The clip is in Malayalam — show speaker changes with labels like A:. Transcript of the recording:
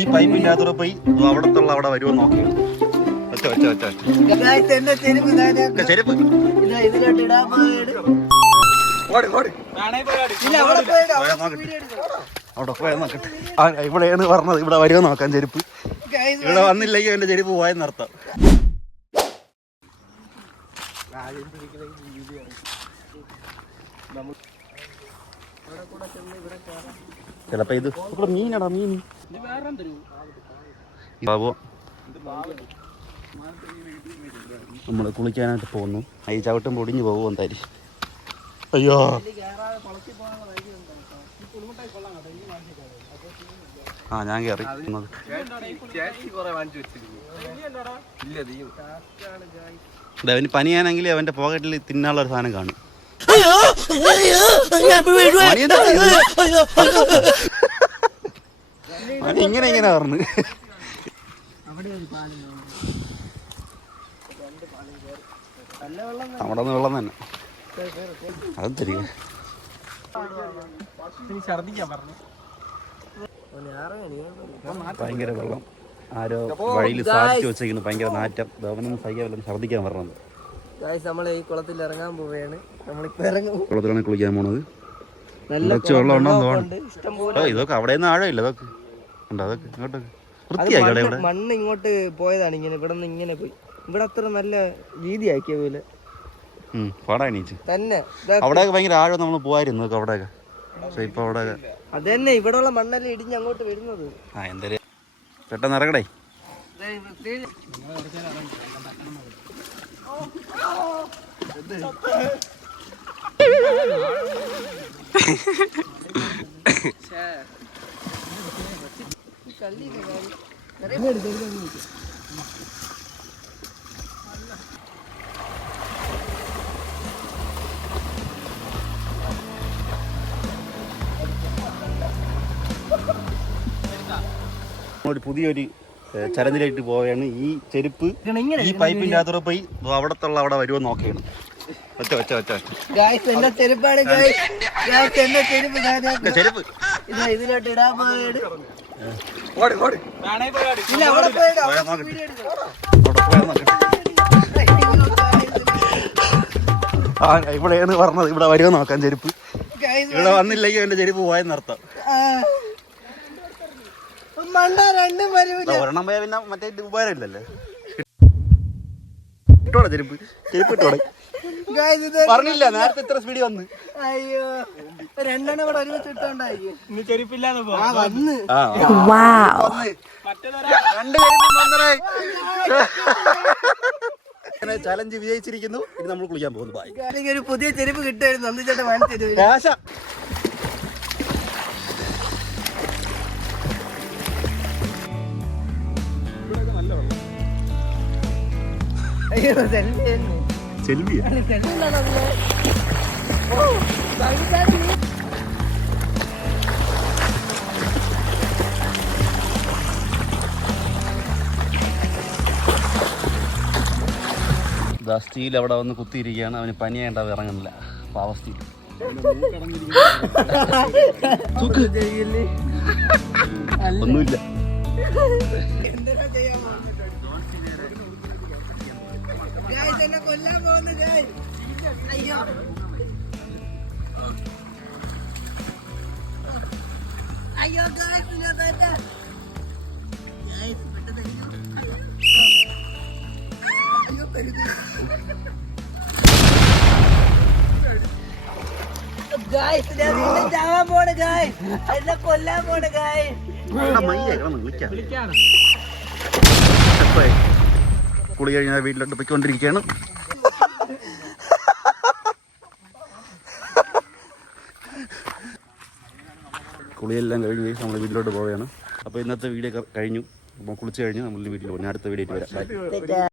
A: ഈ പൈപ്പിന്റെ അകത്തോടെ പോയി അവിടത്തുള്ള അവിടെ വരുമോ നോക്കി. ഒറ്റ ഒറ്റ ഒറ്റ.
B: ചെരുപ്പ് അവിടെ
A: പോയാൽ നോക്കട്ടെ. ഇവിടെയാണ് പറഞ്ഞത് ഇവിടെ വരുമോ നോക്കാൻ ചെരുപ്പ്. ഇവിടെ വന്നില്ലെങ്കിൽ എന്റെ ചെരുപ്പ് പോയെന്ന് അർത്ഥം. ചിലപ്പോ ഇത്. ഇവിടെ മീനടാ മീൻ. നമ്മൾ കുളിക്കാനായിട്ട് പോകുന്നു. ഐ ചവിട്ടും പൊടിഞ്ഞു പോകും എന്തായാലും. അയ്യോ. ആ ഞാൻ കയറി അവന് പനിയാണെങ്കിൽ അവന്റെ പോക്കറ്റിൽ തിന്നാനുള്ള ഒരു സാധനം കാണും. മണി ഇങ്ങനെ ഇങ്ങനെ പറഞ്ഞു അവിടെ നിന്ന് വെള്ളം തന്നെ. അത് തരിക ഭയങ്കര വെള്ളം. ആരോ വഴിയിൽ സാധിച്ചു വെച്ചേക്കുന്നു ഭയങ്കര നാറ്റം. അവനൊന്നും സഹിക്കാൻ ഛർദിക്കാൻ ഛർദ്ദിക്കാൻ പറഞ്ഞത്
B: നമ്മൾ ഈ കുളത്തിൽ ഇറങ്ങാൻ പോവുകയാണ്. നമ്മളിപ്പോ ഇറങ്ങും.
A: കുളത്തിലാണ് കുളിക്കാൻ പോണത്?
B: നല്ല
A: വെള്ളം
B: ഉണ്ട്
A: ഇതൊക്കെ അവിടെ നിന്ന് ആഴമില്ല ഇതൊക്കെ. ഉണ്ടോ അതൊക്കെ ഇങ്ങോട്ടൊക്കെ വൃത്തിയാക്കി ഇവിടെ.
B: മണ്ണ് ഇങ്ങോട്ട് പോയതാണ് ഇങ്ങനെ ഇവിടെ നിന്ന് ഇങ്ങനെ പോയി. ഇവിടെ അത്ര നല്ല വീതിയാക്കിയ പോലെ.
A: ഉം, പാടാ എണീച്ച്.
B: തന്നെ. ഇതാ
A: അവിടെയൊക്കെ ഭയങ്കര ആഴം നമ്മൾ പോവായിരുന്നു അവിടെയൊക്കെ. പക്ഷെ ഇപ്പൊ അവിടെ
B: അതന്നെ തന്നെ ഇവിടെ ഉള്ള മണ്ണെല്ലാം ഇടിഞ്ഞ് അങ്ങോട്ട് വരുന്നത്.
A: ആ എന്തേലും പെട്ടെന്ന് ഇറങ്ങടേ. ഒരു പുതിയൊരു ചലഞ്ചിലായിട്ട് പോവുകയാണ്. ഈ ചെരുപ്പ് ഈ പൈപ്പിന്റെ അകത്തൂടെ പോയി അവിടത്തുള്ള അവിടെ വരുമോ നോക്കിയാണ്. ഒറ്റ ഒറ്റ ഒറ്റ
B: ചെരുപ്പാണ് ചെരുപ്പ്. ഇതാ ഞാൻ-
A: ഒക്കെ ചെരുപ്പ്
B: ഇതാ ഇതിലോട്ട് ഇടാൻ പോവുകയാണ്
A: ഓടി. ഓടി
B: ഇല്ല അവിടെ പോയിട്ട്
A: അവിടെ പോയാ ആ ഇവിടെയാണ് പറഞ്ഞത്. ഇവിടെ വരുമോ നോക്കാൻ ചെരുപ്പ്. ഇവിടെ വന്നില്ലെങ്കിൽ എന്റെ ചെരുപ്പ്
B: പോയെന്ന്
A: അർത്ഥം ഒരെണ്ണം പോയാൽ പിന്നെ മറ്റേ ഉപകാരമില്ലല്ലേ. ഇട്ടോടെ ചെരുപ്പ്. ചെരുപ്പ് ഇട്ടോടെ. പറഞ്ഞില്ല നേരത്തെ ഇത്ര സ്പീഡ് വന്ന്.
B: അയ്യോ രണ്ടെണ്ണം ഇവിടെ ഒരുമിച്ച് ഇട്ടോണ്ടായി. ആ വന്ന്.
A: അങ്ങനെ ചലഞ്ച് വിജയിച്ചിരിക്കുന്നു. ഇനി നമ്മൾ കുളിക്കാൻ പോകുന്നു. ബായ്
B: അല്ലെങ്കിൽ ഒരു പുതിയ ചെരുപ്പ് കിട്ടുമായിരുന്നു. നന്ദി ചേട്ടൻ വാങ്ങിച്ചു നല്ല
A: കാശ
B: അയ്യോ സെൽഫി തന്നെ
A: ചെൽവിയ സ്റ്റീൽ അവിടെ വന്ന് കുത്തിയിരിക്കുകയാണ്. അവന് പനിയായിട്ട് അവ ഇറങ്ങുന്നില്ല. പാവ സ്റ്റീൽ. ഒന്നുമില്ല.
B: എന്നെ കൊല്ലാൻ പോകുന്നു ഗായ്സ് അയ്യോ അയ്യോ ഗായ്സ് ഞാൻ തന്നെ. ഗായ്സ് പെട്ടെന്ന് അയ്യോ പെരുതി ഗായ്സ് ഞാൻ വീണ്ടും ചാവാൻ പോണ് ഗായ്സ് എന്നെ കൊല്ലാൻ പോണ് ഗായ്സ്
A: കുളി കഴിഞ്ഞാൽ വീട്ടിലോട്ട് പോയിക്കൊണ്ടിരിക്കുകയാണ്. കുളിയെല്ലാം കഴിഞ്ഞ് നമ്മൾ വീട്ടിലോട്ട് പോവുകയാണ്. അപ്പോൾ ഇന്നത്തെ വീഡിയോ കഴിഞ്ഞു. അപ്പോൾ കുളിച്ച് കഴിഞ്ഞ് നമ്മൾ വീട്ടിൽ പോകും. അടുത്ത വീഡിയോ വരാം.